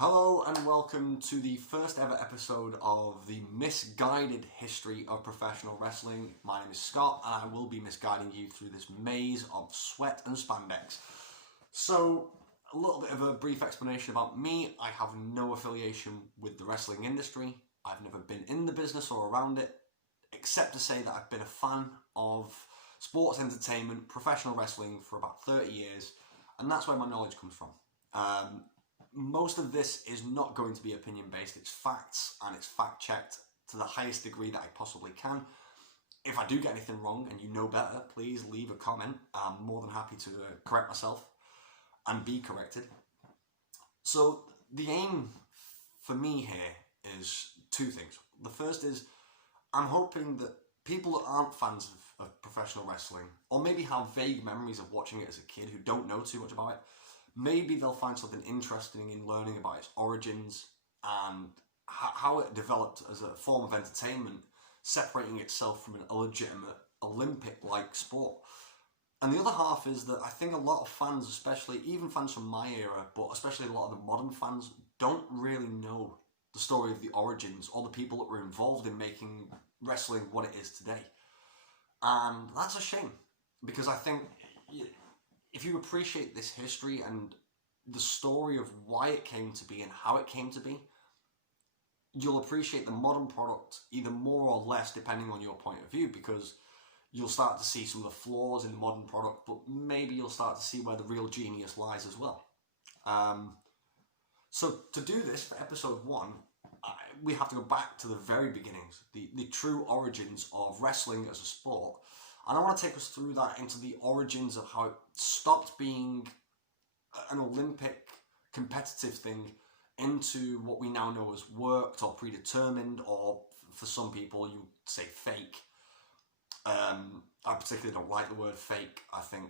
Hello and welcome to the first ever episode of the Misguided History of Professional Wrestling. My name is Scott and I will be misguiding you through this maze of sweat and spandex. So, a little bit of a brief explanation about me. I have no affiliation with the wrestling industry. I've never been in the business or around it, except to say that I've been a fan of sports entertainment, professional wrestling for about 30 years, and that's where my knowledge comes from. Most of this is not going to be opinion based, it's facts and it's fact checked to the highest degree that I possibly can. If I do get anything wrong and you know better, please leave a comment. I'm more than happy to correct myself and be corrected. So the aim for me here is two things. The first is I'm hoping that people that aren't fans of professional wrestling, or maybe have vague memories of watching it as a kid who don't know too much about it, maybe they'll find something interesting in learning about its origins and how it developed as a form of entertainment, separating itself from a legitimate Olympic-like sport. And the other half is that I think a lot of fans, especially even fans from my era, but especially a lot of the modern fans, don't really know the story of the origins or the people that were involved in making wrestling what it is today. And that's a shame, because I think if you appreciate this history and the story of why it came to be and how it came to be, you'll appreciate the modern product either more or less depending on your point of view, because you'll start to see some of the flaws in the modern product, but maybe you'll start to see where the real genius lies as well. So to do this for episode 1, we have to go back to the very beginnings, the true origins of wrestling as a sport. And I want to take us through that into the origins of how it stopped being an Olympic competitive thing into what we now know as worked or predetermined, or for some people you say fake. I particularly don't like the word fake. I think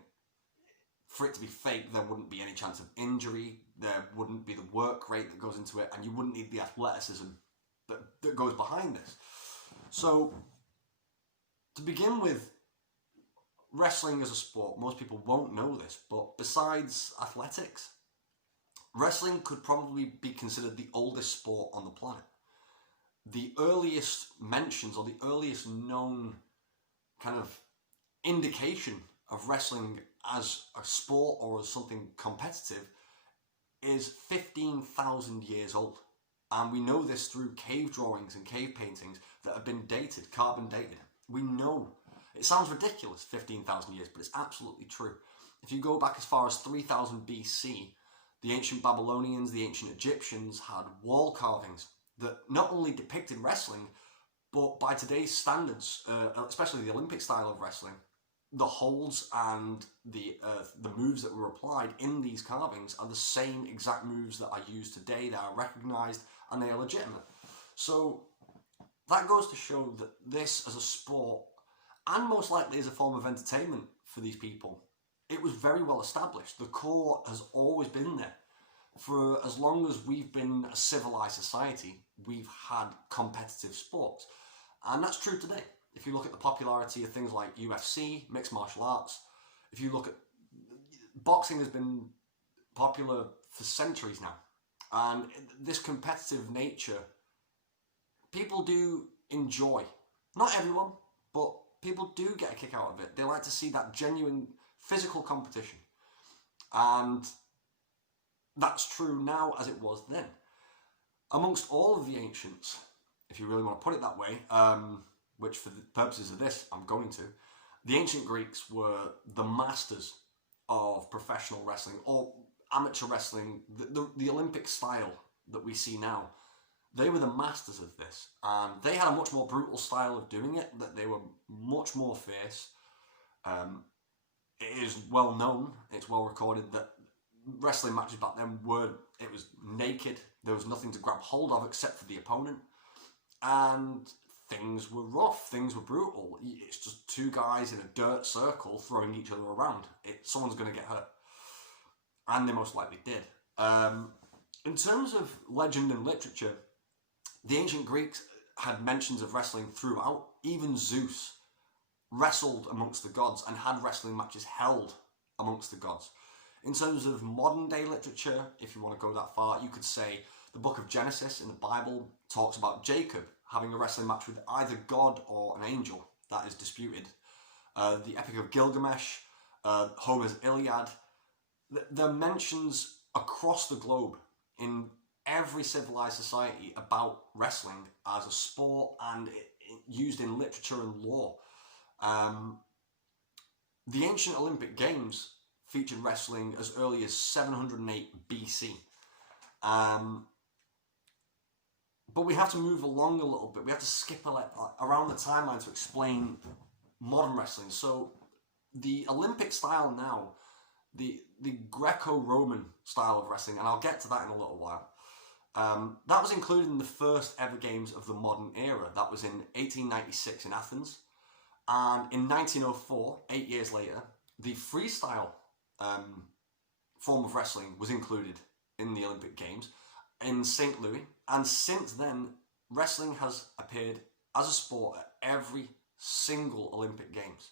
for it to be fake, there wouldn't be any chance of injury, there wouldn't be the work rate that goes into it, and you wouldn't need the athleticism that goes behind this. So, to begin with, wrestling as a sport, most people won't know this, but besides athletics, wrestling could probably be considered the oldest sport on the planet. The earliest mentions, or the earliest known kind of indication of wrestling as a sport or as something competitive is 15,000 years old. And we know this through cave drawings and cave paintings that have been dated, carbon dated. We know. It sounds ridiculous, 15,000 years, but it's absolutely true. If you go back as far as 3000 BC, the ancient Babylonians, the ancient Egyptians had wall carvings that not only depicted wrestling, but by today's standards, especially the Olympic style of wrestling, the holds and the moves that were applied in these carvings are the same exact moves that are used today. They are recognised and they are legitimate. So that goes to show that this as a sport, and most likely as a form of entertainment for these people, it was very well established. The core has always been there. For as long as we've been a civilized society, we've had competitive sports. And that's true today. If you look at the popularity of things like UFC, mixed martial arts, if you look at boxing, has been popular for centuries now. And this competitive nature, people do enjoy. Not everyone, but people do get a kick out of it. They like to see that genuine physical competition. And that's true now as it was then. Amongst all of the ancients, if you really want to put it that way, which for the purposes of this I'm going to, the ancient Greeks were the masters of professional wrestling, or amateur wrestling, the Olympic style that we see now. They were the masters of this, and they had a much more brutal style of doing it, that they were much more fierce. It is well known, it's well recorded, that wrestling matches back then it was naked, there was nothing to grab hold of except for the opponent, and things were rough, things were brutal. It's just two guys in a dirt circle throwing each other around. Someone's going to get hurt. And they most likely did. In terms of legend and literature, the ancient Greeks had mentions of wrestling throughout. Even Zeus wrestled amongst the gods and had wrestling matches held amongst the gods. In terms of modern day literature, if you want to go that far, you could say the book of Genesis in the Bible talks about Jacob having a wrestling match with either God or an angel. That is disputed. The Epic of Gilgamesh, Homer's Iliad, there are mentions across the globe in every civilized society about wrestling as a sport and used in literature and law. The ancient Olympic Games featured wrestling as early as 708 BC. But we have to move along a little bit. We have to skip around the timeline to explain modern wrestling. So the Olympic style now, the Greco-Roman style of wrestling, and I'll get to that in a little while, that was included in the first ever games of the modern era. That was in 1896 in Athens. And in 1904, 8 years later, the freestyle form of wrestling was included in the Olympic Games in St. Louis. And since then, wrestling has appeared as a sport at every single Olympic Games.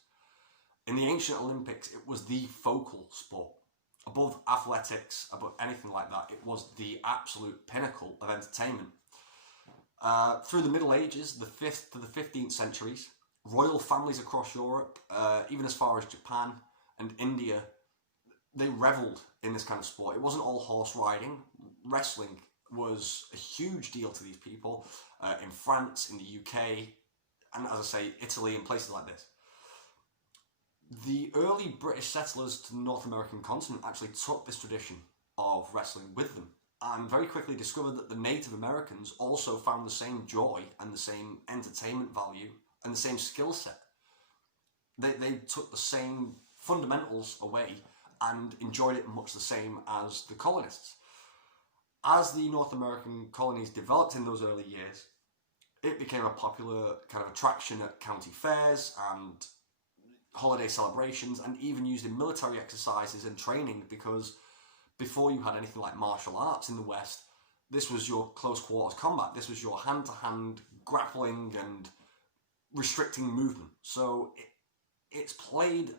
In the ancient Olympics, it was the focal sport. Above athletics, above anything like that, it was the absolute pinnacle of entertainment. Through the Middle Ages, the 5th to the 15th centuries, royal families across Europe, even as far as Japan and India, they revelled in this kind of sport. It wasn't all horse riding. Wrestling was a huge deal to these people in France, in the UK, and as I say, Italy and places like this. The early British settlers to the North American continent actually took this tradition of wrestling with them and very quickly discovered that the Native Americans also found the same joy and the same entertainment value and the same skill set. They took the same fundamentals away and enjoyed it much the same as the colonists. As the North American colonies developed in those early years, it became a popular kind of attraction at county fairs and holiday celebrations, and even used in military exercises and training, because before you had anything like martial arts in the West, this was your close quarters combat. This was your hand-to-hand grappling and restricting movement. So it's played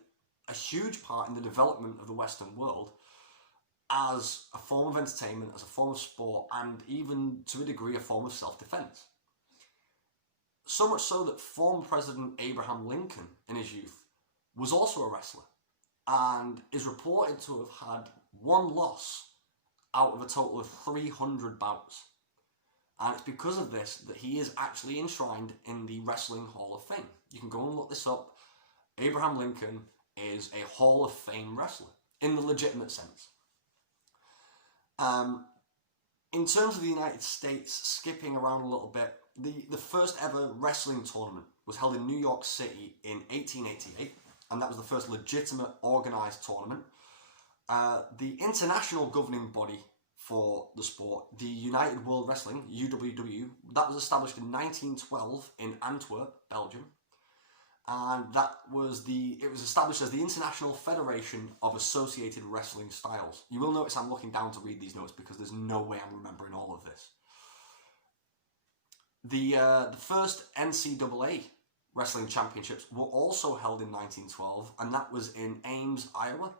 a huge part in the development of the Western world as a form of entertainment, as a form of sport, and even to a degree a form of self-defense. So much so that former President Abraham Lincoln in his youth was also a wrestler and is reported to have had one loss out of a total of 300 bouts. And it's because of this that he is actually enshrined in the Wrestling Hall of Fame. You can go and look this up. Abraham Lincoln is a Hall of Fame wrestler in the legitimate sense. In terms of the United States, skipping around a little bit, the first ever wrestling tournament was held in New York City in 1888, and that was the first legitimate organised tournament. The international governing body for the sport, the United World Wrestling, UWW, that was established in 1912 in Antwerp, Belgium. And it was established as the International Federation of Associated Wrestling Styles. You will notice I'm looking down to read these notes because there's no way I'm remembering all of this. The first NCAA Wrestling Championships were also held in 1912, and that was in Ames, Iowa.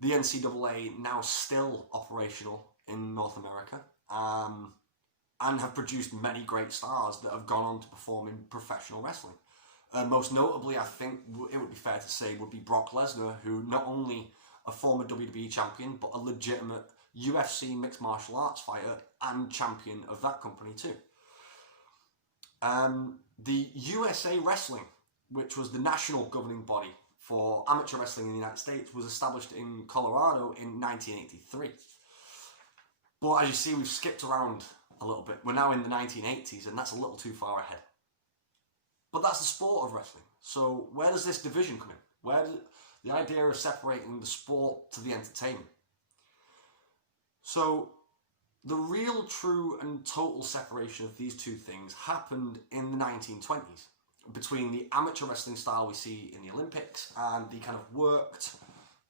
The NCAA now still operational in North America, and have produced many great stars that have gone on to perform in professional wrestling. Most notably, I think it would be fair to say, would be Brock Lesnar, who not only a former WWE champion, but a legitimate UFC mixed martial arts fighter and champion of that company too. The USA Wrestling, which was the national governing body for amateur wrestling in the United States, was established in Colorado in 1983. But as you see, we've skipped around a little bit. We're now in the 1980s, and that's a little too far ahead. But that's the sport of wrestling. So where does this division come in? Where does the idea of separating the sport to the entertainment? So the real, true, and total separation of these two things happened in the 1920s, between the amateur wrestling style we see in the Olympics and the kind of worked,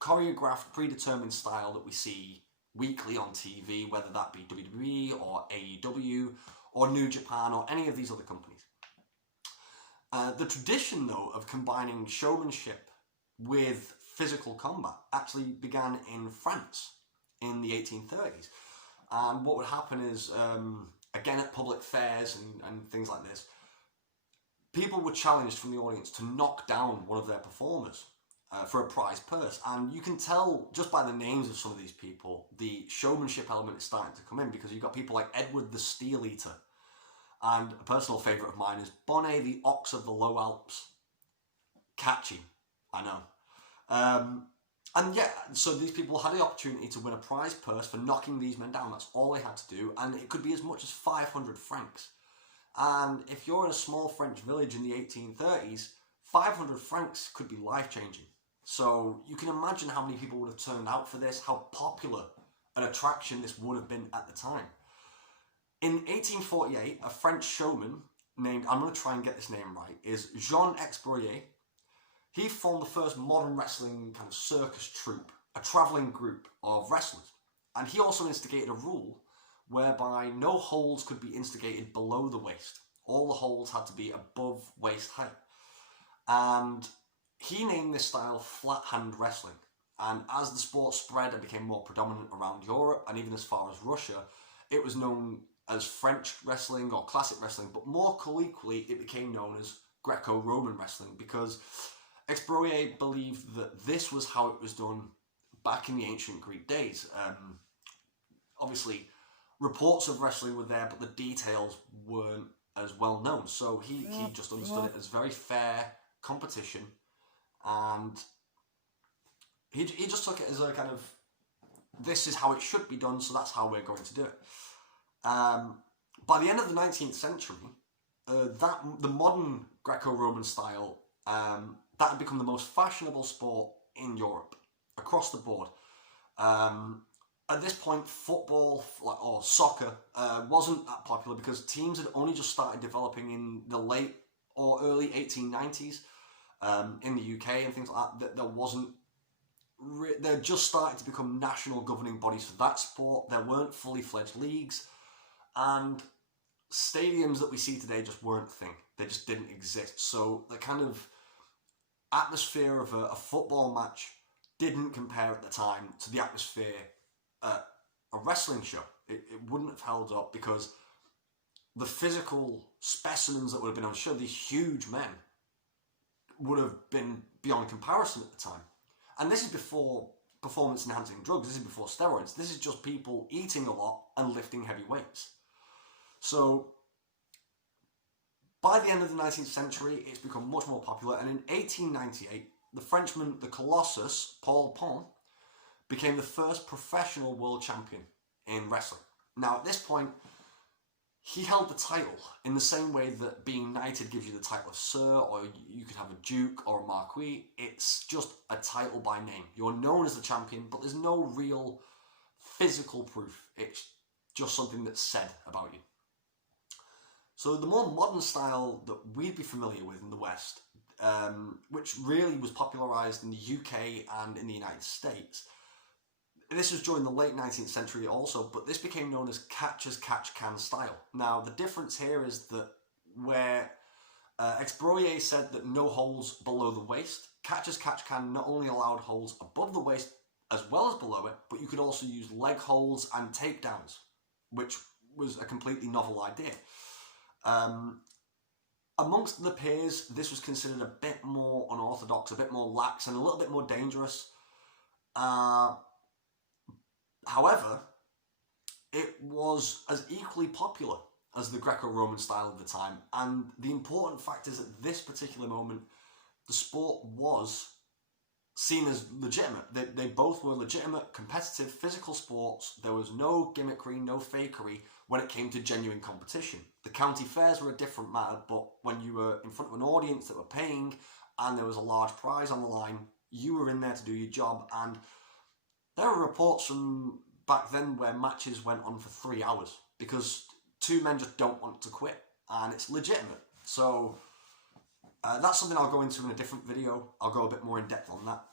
choreographed, predetermined style that we see weekly on TV, whether that be WWE or AEW or New Japan or any of these other companies. The tradition, though, of combining showmanship with physical combat actually began in France in the 1830s. And what would happen is, again at public fairs and things like this, people were challenged from the audience to knock down one of their performers for a prize purse. And you can tell just by the names of some of these people, the showmanship element is starting to come in, because you've got people like Edward the Steel Eater. And a personal favourite of mine is Bonnet the Ox of the Low Alps. Catchy, I know. And yeah, so these people had the opportunity to win a prize purse for knocking these men down. That's all they had to do, and it could be as much as 500 francs. And if you're in a small French village in the 1830s, 500 francs could be life-changing. So you can imagine how many people would have turned out for this, how popular an attraction this would have been at the time. In 1848, a French showman named, I'm going to try and get this name right, is Jean Exbreuillet. He formed the first modern wrestling kind of circus troupe, a travelling group of wrestlers. And he also instigated a rule whereby no holds could be instigated below the waist. All the holds had to be above waist height. And he named this style flat hand wrestling. And as the sport spread and became more predominant around Europe and even as far as Russia, it was known as French wrestling or classic wrestling, but more colloquially it became known as Greco-Roman wrestling, because Exbreuillet believed that this was how it was done back in the ancient Greek days. Obviously, reports of wrestling were there, but the details weren't as well known. So he just understood it as very fair competition, and he just took it as a kind of, this is how it should be done, so that's how we're going to do it. By the end of the 19th century, the modern Greco-Roman style, that had become the most fashionable sport in Europe, across the board. At this point, football or soccer wasn't that popular, because teams had only just started developing in the late or early 1890s in the UK and things like that. They're just starting to become national governing bodies for that sport. There weren't fully fledged leagues, and stadiums that we see today just weren't a thing. They just didn't exist. So the kind of atmosphere of a football match didn't compare at the time to the atmosphere at a wrestling show. It wouldn't have held up, because the physical specimens that would have been on show, these huge men, would have been beyond comparison at the time. And this is before performance enhancing drugs, this is before steroids, this is just people eating a lot and lifting heavy weights. So by the end of the 19th century, it's become much more popular, and in 1898, the Frenchman, the Colossus, Paul Pont, became the first professional world champion in wrestling. Now, at this point, he held the title in the same way that being knighted gives you the title of Sir, or you could have a Duke or a Marquis. It's just a title by name. You're known as the champion, but there's no real physical proof. It's just something that's said about you. So the more modern style that we'd be familiar with in the West, which really was popularised in the UK and in the United States, this was during the late 19th century also, but this became known as catch-as-catch-can style. Now, the difference here is that where Exbreuillet said that no holes below the waist, catch-as-catch-can not only allowed holes above the waist as well as below it, but you could also use leg holds and takedowns, which was a completely novel idea. Amongst the peers, this was considered a bit more unorthodox, a bit more lax, and a little bit more dangerous. However, it was as equally popular as the Greco-Roman style of the time, and the important fact is at this particular moment, the sport was seen as legitimate. They both were legitimate, competitive, physical sports. There was no gimmickry, no fakery when it came to genuine competition. The county fairs were a different matter, but when you were in front of an audience that were paying and there was a large prize on the line, you were in there to do your job. And there are reports from back then where matches went on for 3 hours because two men just don't want to quit, and it's legitimate. So that's something I'll go into in a different video. I'll go a bit more in depth on that.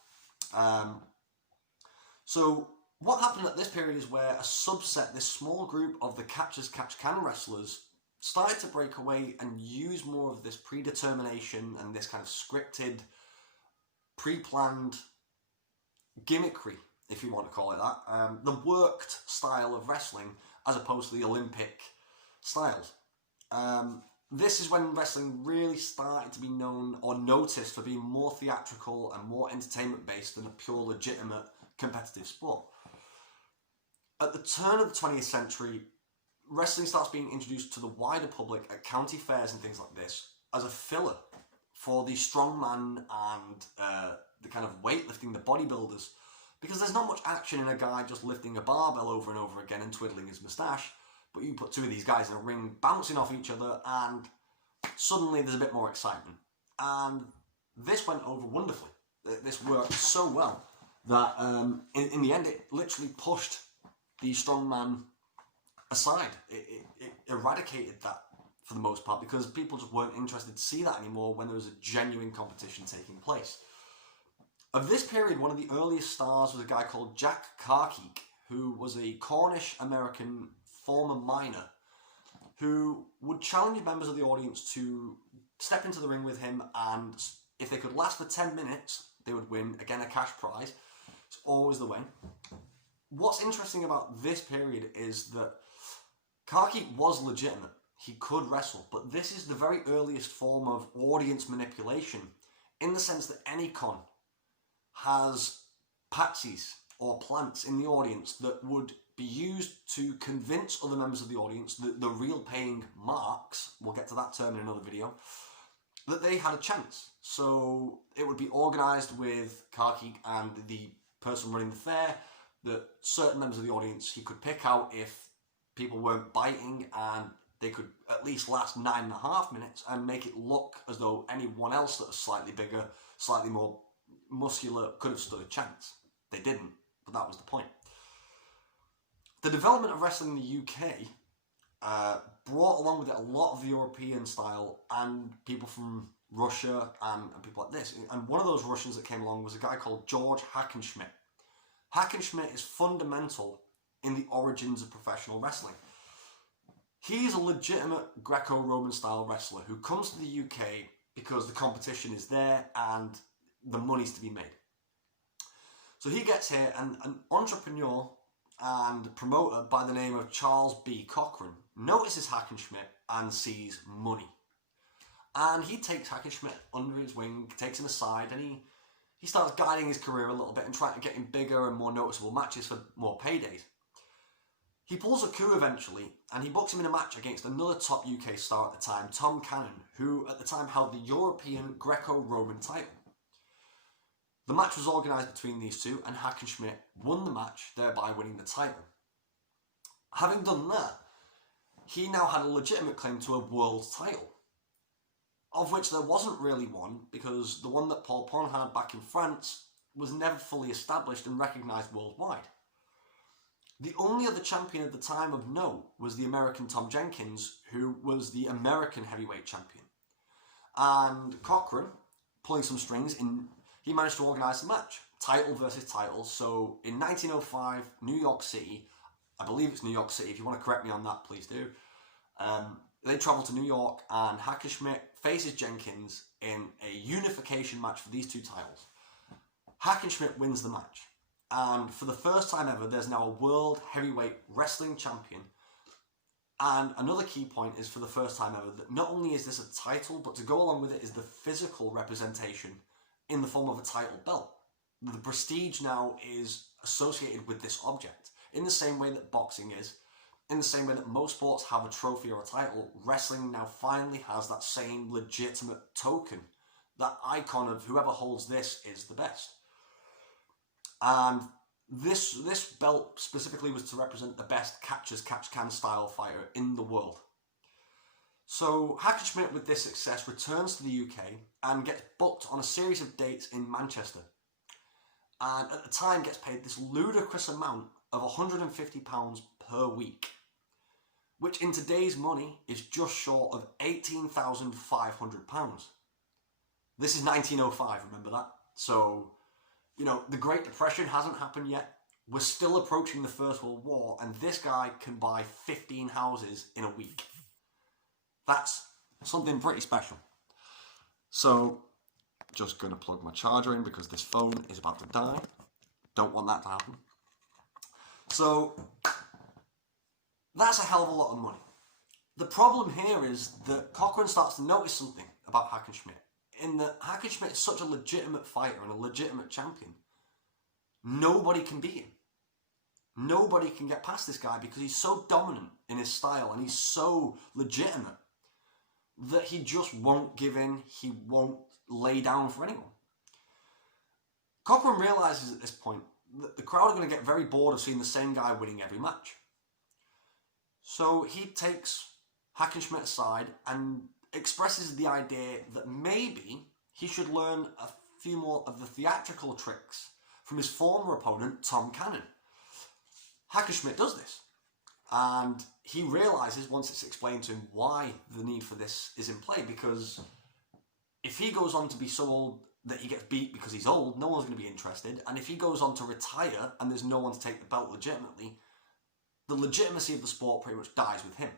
So what happened at this period is where a subset, this small group of the catch-as-catch-can wrestlers, started to break away and use more of this predetermination and this kind of scripted, pre-planned gimmickry, if you want to call it that, the worked style of wrestling as opposed to the Olympic styles. This is when wrestling really started to be known or noticed for being more theatrical and more entertainment based than a pure legitimate competitive sport. At the turn of the 20th century, wrestling starts being introduced to the wider public at county fairs and things like this as a filler for the strongman and the kind of weightlifting, the bodybuilders, because there's not much action in a guy just lifting a barbell over and over again and twiddling his moustache. But you put two of these guys in a ring bouncing off each other and suddenly there's a bit more excitement. And this went over wonderfully. This worked so well that in the end it literally pushed the strongman aside. It eradicated that for the most part because people just weren't interested to see that anymore when there was a genuine competition taking place. Of this period, one of the earliest stars was a guy called Jack Carkeek, who was a Cornish-American former miner who would challenge members of the audience to step into the ring with him, and if they could last for 10 minutes, they would win, again, a cash prize. It's always the way. What's interesting about this period is that Carkeek was legitimate. He could wrestle, but this is the very earliest form of audience manipulation in the sense that any con has patsies or plants in the audience that would be used to convince other members of the audience, the real paying marks, we'll get to that term in another video, that they had a chance. So it would be organised with Carkeek and the person running the fair, that certain members of the audience he could pick out if people weren't biting, and they could at least last 9.5 minutes and make it look as though anyone else that was slightly bigger, slightly more muscular could have stood a chance. They didn't, but that was the point. The development of wrestling in the UK brought along with it a lot of the European style and people from Russia and people like this. And one of those Russians that came along was a guy called George Hackenschmidt. Hackenschmidt is fundamental in the origins of professional wrestling. He's a legitimate Greco-Roman style wrestler who comes to the UK because the competition is there and the money's to be made. So he gets here, and an entrepreneur and promoter by the name of Charles B. Cochran notices Hackenschmidt and sees money. And he takes Hackenschmidt under his wing, takes him aside, and he starts guiding his career a little bit and trying to get him bigger and more noticeable matches for more paydays. He pulls a coup eventually, and he books him in a match against another top UK star at the time, Tom Cannon, who at the time held the European Greco-Roman title. The match was organised between these two, and Hackenschmidt won the match, thereby winning the title. Having done that, he now had a legitimate claim to a world title, of which there wasn't really one, because the one that Paul Pon had back in France was never fully established and recognised worldwide. The only other champion at the time of note was the American Tom Jenkins, who was the American heavyweight champion. And Cochran, pulling some strings, he managed to organise a match, title versus title. So in 1905, New York City, I believe it's New York City, if you want to correct me on that, please do. They travel to New York, and Hackenschmidt faces Jenkins in a unification match for these two titles. Hackenschmidt wins the match. And for the first time ever, there's now a world heavyweight wrestling champion. And another key point is, for the first time ever, that not only is this a title, but to go along with it is the physical representation in the form of a title belt. The prestige now is associated with this object. In the same way that boxing is, in the same way that most sports have a trophy or a title, wrestling now finally has that same legitimate token. That icon of whoever holds this is the best. And this belt specifically was to represent the best catch-as-catch-can style fighter in the world. So Hackenschmidt, with this success, returns to the UK and gets booked on a series of dates in Manchester. And at the time gets paid this ludicrous amount of £150 per week, which in today's money is just short of £18,500. This is 1905, remember that? So, you know, the Great Depression hasn't happened yet. We're still approaching the First World War, and this guy can buy 15 houses in a week. That's something pretty special. So, just going to plug my charger in because this phone is about to die. Don't want that to happen. So that's a hell of a lot of money. The problem here is that Cochran starts to notice something about Hackenschmidt, in that Hackenschmidt is such a legitimate fighter and a legitimate champion. Nobody can beat him. Nobody can get past this guy because he's so dominant in his style and he's so legitimate that he just won't give in, he won't lay down for anyone. Cochran realises at this point that the crowd are going to get very bored of seeing the same guy winning every match. So he takes Hackenschmidt aside and expresses the idea that maybe he should learn a few more of the theatrical tricks from his former opponent, Tom Cannon. Hackenschmidt does this, and he realises, once it's explained to him, why the need for this is in play, because if he goes on to be so old that he gets beat because he's old, no one's going to be interested, and if he goes on to retire and there's no one to take the belt legitimately, the legitimacy of the sport pretty much dies with him.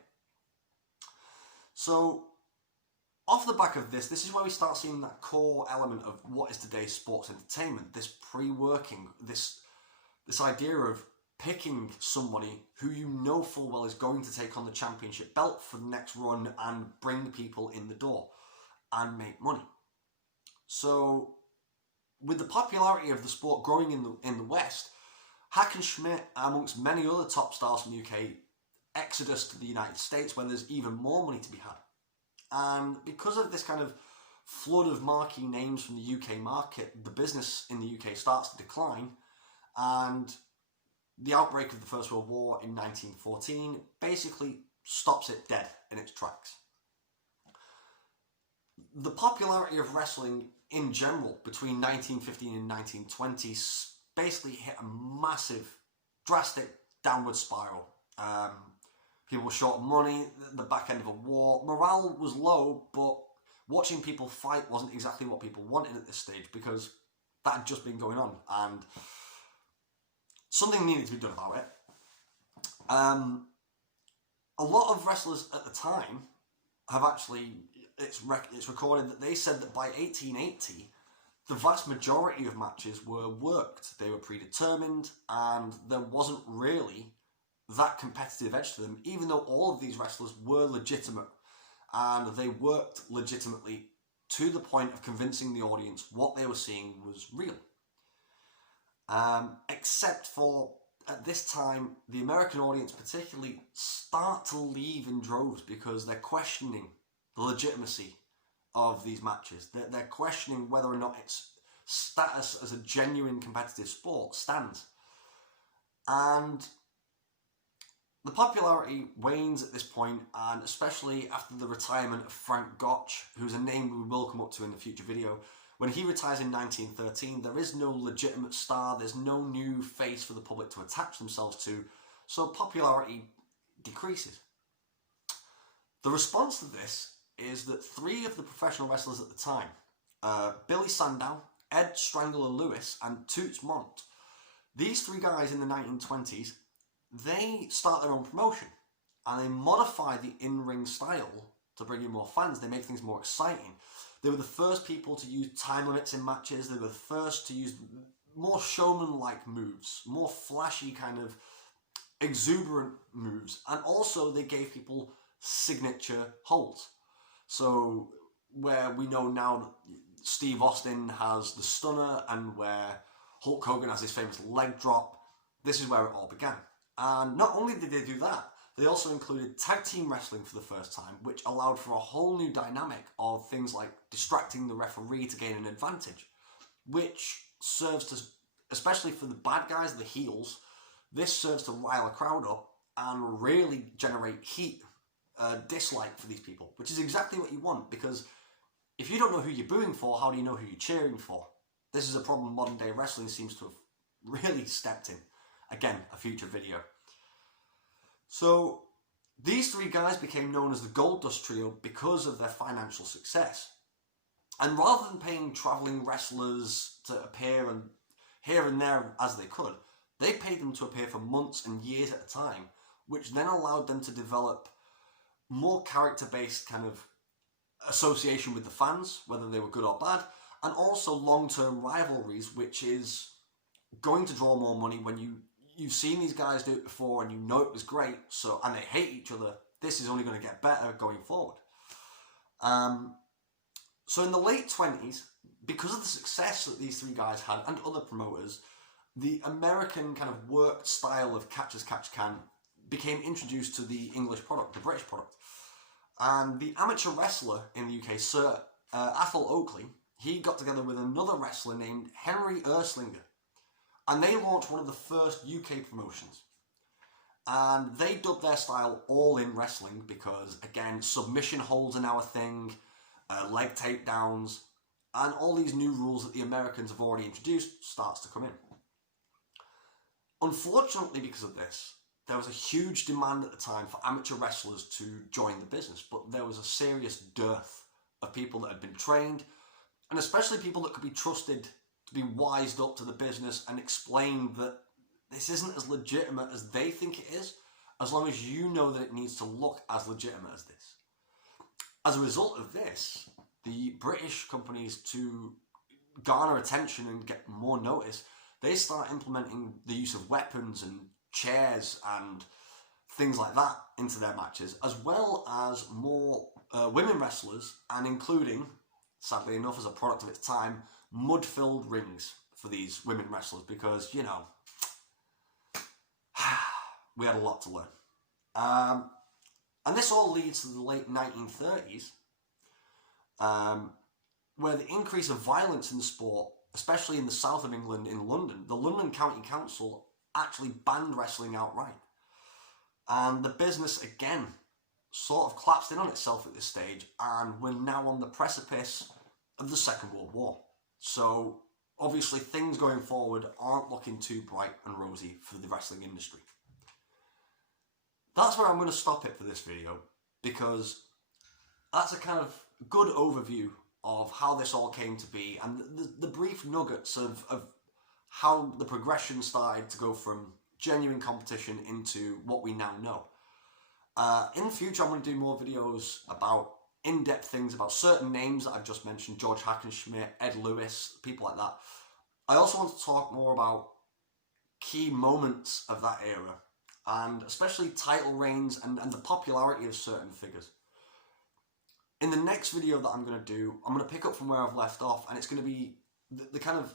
So, off the back of this is where we start seeing that core element of what is today's sports entertainment, this pre-working, this idea of picking somebody who you know full well is going to take on the championship belt for the next run and bring people in the door and make money. So, with the popularity of the sport growing in the West, Hackenschmidt, amongst many other top stars from the UK, exodus to the United States where there's even more money to be had. And because of this kind of flood of marquee names from the UK market, the business in the UK starts to decline, and the outbreak of the First World War in 1914 basically stops it dead in its tracks. The popularity of wrestling in general between 1915 and 1920 basically hit a massive, drastic downward spiral. People were short of money, the back end of a war, morale was low, but watching people fight wasn't exactly what people wanted at this stage because that had just been going on, and something needed to be done about it. A lot of wrestlers at the time have actually, it's recorded that they said that by 1880, the vast majority of matches were worked. They were predetermined, and there wasn't really that competitive edge to them, even though all of these wrestlers were legitimate, and they worked legitimately to the point of convincing the audience what they were seeing was real. Except for, at this time, the American audience particularly start to leave in droves because they're questioning the legitimacy of these matches. They're questioning whether or not its status as a genuine competitive sport stands. And the popularity wanes at this point, and especially after the retirement of Frank Gotch, who's a name we will come up to in a future video. When he retires in 1913, there is no legitimate star, there's no new face for the public to attach themselves to, so popularity decreases. The response to this is that three of the professional wrestlers at the time, Billy Sandow, Ed Strangler Lewis, and Toots Mondt, these three guys in the 1920s, they start their own promotion and they modify the in-ring style to bring in more fans. They make things more exciting. They were the first people to use time limits in matches. They were the first to use more showman-like moves, more flashy kind of exuberant moves, and also they gave people signature holds. So where we know now Steve Austin has the stunner and where Hulk Hogan has his famous leg drop, this is where it all began. And not only did they do that, they also included tag team wrestling for the first time, which allowed for a whole new dynamic of things like distracting the referee to gain an advantage, which serves to, especially for the bad guys, the heels, this serves to rile a crowd up and really generate heat, dislike for these people, which is exactly what you want, because if you don't know who you're booing for, how do you know who you're cheering for? This is a problem modern day wrestling seems to have really stepped in. Again, a future video. So, these three guys became known as the Gold Dust Trio because of their financial success. And rather than paying travelling wrestlers to appear and here and there as they could, they paid them to appear for months and years at a time, which then allowed them to develop more character-based kind of association with the fans, whether they were good or bad, and also long-term rivalries, which is going to draw more money when you've seen these guys do it before and you know it was great, so, and they hate each other. This is only going to get better going forward. So in the late 20s, because of the success that these three guys had and other promoters, the American kind of work style of catch as catch can became introduced to the English product, the British product. And the amateur wrestler in the UK, Sir Athol Oakley, he got together with another wrestler named Henry Erslinger. And they launched one of the first UK promotions. And they dubbed their style All In Wrestling because, again, submission holds are now a thing, leg takedowns, and all these new rules that the Americans have already introduced starts to come in. Unfortunately, because of this, there was a huge demand at the time for amateur wrestlers to join the business, but there was a serious dearth of people that had been trained, and especially people that could be trusted to be wised up to the business and explain that this isn't as legitimate as they think it is, as long as you know that it needs to look as legitimate as this. As a result of this, the British companies, to garner attention and get more notice, they start implementing the use of weapons and chairs and things like that into their matches, as well as more women wrestlers, and including, sadly enough, as a product of its time, mud-filled rings for these women wrestlers, because, you know, we had a lot to learn. And this all leads to the late 1930s, where the increase of violence in the sport, especially in the south of England, in London, the London County Council actually banned wrestling outright. And the business, again, sort of collapsed in on itself at this stage, and we're now on the precipice of the Second World War. So, obviously, things going forward aren't looking too bright and rosy for the wrestling industry. That's where I'm going to stop it for this video, because that's a kind of good overview of how this all came to be, and the brief nuggets of how the progression started to go from genuine competition into what we now know. In the future, I'm going to do more videos about in-depth things about certain names that I've just mentioned, George Hackenschmidt, Ed Lewis, people like that. I also want to talk more about key moments of that era, and especially title reigns and the popularity of certain figures. In the next video that I'm going to do, I'm going to pick up from where I've left off, and it's going to be the kind of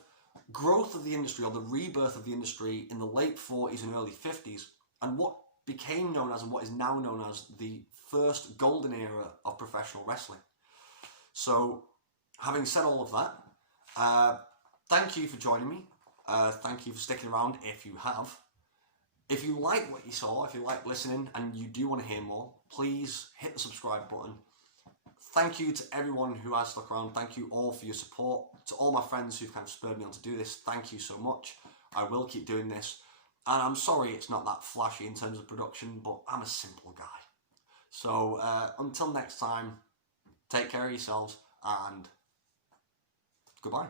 growth of the industry, or the rebirth of the industry in the late 40s and early 50s, and what became known as, and what is now known as, the first golden era of professional wrestling. So, having said all of that, thank you for joining me. Thank you for sticking around if you have. If you like what you saw, if you like listening and you do want to hear more, please hit the subscribe button. Thank you to everyone who has stuck around. Thank you all for your support. To all my friends who've kind of spurred me on to do this, thank you so much. I will keep doing this. And I'm sorry it's not that flashy in terms of production, but I'm a simple guy. So until next time, take care of yourselves and goodbye.